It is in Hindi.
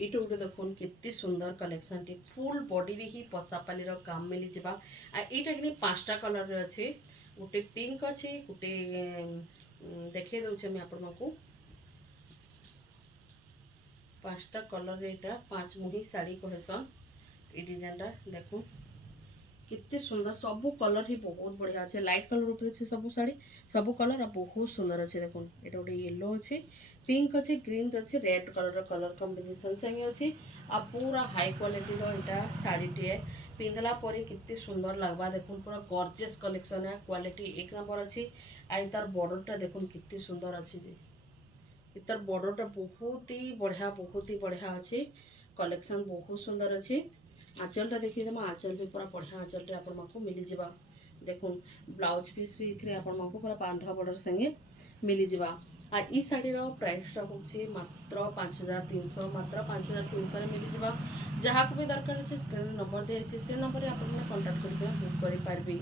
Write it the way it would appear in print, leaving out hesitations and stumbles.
इटा गोटे देखुन केते सुंदर कलेक्शन टी फुल बॉडी रे ही पसापाली रो काम मिली जिबा आ एटा कि पांचटा कलर रे अछि गोटे पिंक अछि गोटे देखे दउछे मैं आपन को पांचटा कलर रे एटा पांच मुही साड़ी कहसन ए डिजाइन टा देखो कितने सुंदर सबू कलर ही बहुत बढ़िया अच्छे लाइट कलर ऊपर अच्छे सबू साड़ी सबू कलर आ बहुत सुंदर अच्छे देखो एटा गोटे येलो अच्छे पिंक अच्छे ग्रीन अच्छे रेड कलर कॉम्बिनेशन संगे अच्छे आ पूरा हाई क्वालिटी रो एटा साड़ी टे पिंधला परे कितने सुंदर लगवा देखो पूरा गॉर्जियस कलेक्शन है क्वालिटी एक नंबर अच्छी आ तार बॉर्डर टा देखो कितने सुंदर अच्छी जे तार बॉर्डर टा बहुत ही बढ़िया अच्छे कलेक्शन बहुत सुंदर अच्छे आंचल टा देखिए आंचल भी पूरा बढ़िया आंचल टे आपण माको मिली जिबा देखुन ब्लाउज पीस भी इथरे आपण माको पूरा बांधा बॉर्डर संगे मिली जिबा आ ई साड़ी रो प्राइस टा होची मात्र 5300 मात्र 5300 रे मिली जिबा जहा को भी दरकार छै स्क्रीन नंबर दे छै से नंबर रे आपण कांटेक्ट करके बुक करि पारबी।